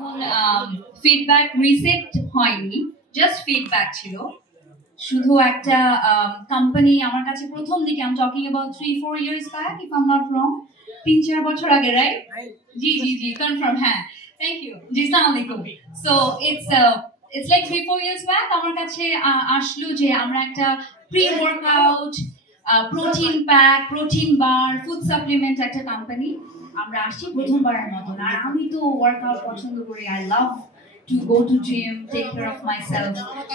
তখন ফিডব্যাক রিসেপ্ট হয়নি, just feedback ছিল। শুধু একটা কোম্পানি আমার কাছে প্রথম দিকে, I am talking about 3-4 years back if I am not wrong, 3-4 বছর আগে, রাইট? জি জি জি, কনফার্ম। হ্যাঁ, থ্যাংক ইউ। জি, আসসালামু আলাইকুম। So it's like 3-4 years back আমার কাছে আসলো যে আমরা একটা pre workout, protein pack, protein বার, ফুড সাপ্লিমেন্ট একটা কোম্পানি, আমরা আসছি প্রথমবারের মতন। আর আমি তো ওয়ার্কআউট পছন্দ করি, I love to go to gym, take care of myself.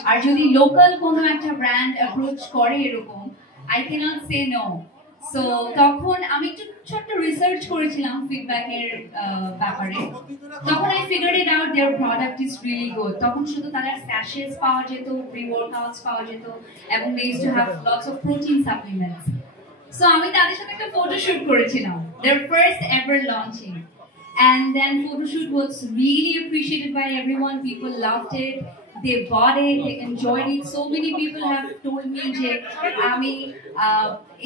আর যদি লোকাল কোনো একটা ব্র্যান্ড অ্যাপ্রোচ করে এরকম, I cannot say no. So তখন আমি একটু ছোট্ট রিসার্চ করেছিলাম ফিডব্যাকের ব্যাপারে। তখন I figured it out, their product is really good. তখন শুধু তাদের স্যাশেস পাওয়া যেত, প্রি ওয়ার্কআউটস পাওয়া যেত, এবং they used to have lots of protein supplements. So আমি তাদের সাথে একটা ফটোশুট করেছিলাম, their first ever launching. And then photo shoot was really appreciated by everyone. People loved it. They bought it. They enjoyed it. So many people have told me that আমি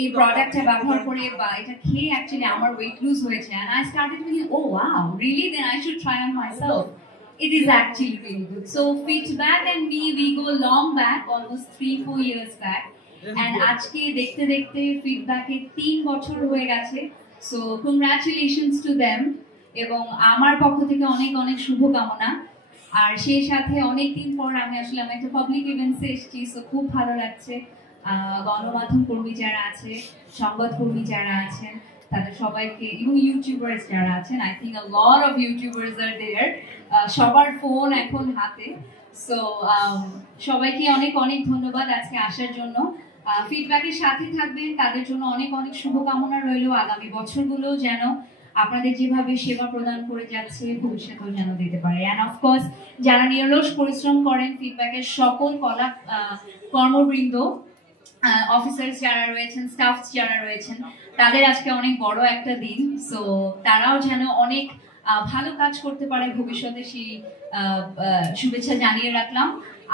এই প্রোডাক্টটা ব্যবহার করে বা এটা খেয়ে actually আমার weight lose হয়েছে. And I started thinking, oh wow, really? Then I should try on myself. It is actually really good. So feedback and me, we go long back, almost 3-4 years back. And আজকে দেখতে দেখতে ফিডব্যাকের 3 বছর হয়ে গেছে. So congratulations to them. এবং আমার পক্ষ থেকে অনেক অনেক শুভকামনা। আর সেই সাথে অনেকদিন পর আমি আসলে আমি একটা পাবলিক ইভেন্টসে এসেছি, সো খুব ভালো লাগছে। গণমাধ্যম কর্মী যারা আছে, সংবাদ কর্মী যারা আছেন, তাদের সবাইকে, এবং ইউটিউবার্স যারা আছেন, I think a lot of YouTubers are there, সবার ফোন এখন হাতে। সো সবাইকে অনেক অনেক ধন্যবাদ আজকে আসার জন্য। ফিডব্যাকের সাথে থাকবেন, তাদের জন্য অনেক অনেক শুভকামনা রইল। আগামী বছরগুলো যেন আপনাদের যেভাবে সেবা প্রদান করে যাচ্ছে, ভবিষ্যতেও যেন দিতে পারে। অ্যান্ড অফকোর্স যারা নিরলস পরিশ্রম করেন, ফিডব্যাকের সকল কর্মবৃন্দ, অফিসার্স যারা রয়েছেন, স্টাফ যারা রয়েছেন, তাদের আজকে অনেক বড় একটা দিন। সো তারাও যেন অনেক ভালো কাজ করতে পারে ভবিষ্যতে, সেই শুভেচ্ছা জানিয়ে রাখলাম।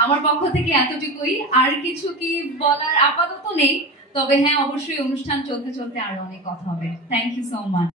আমার পক্ষ থেকে এতটুকুই, আর কিছু কি বলার আপাতত নেই, তবে হ্যাঁ অবশ্যই অনুষ্ঠান চলতে চলতে আরো অনেক কথা হবে। Thank you so much.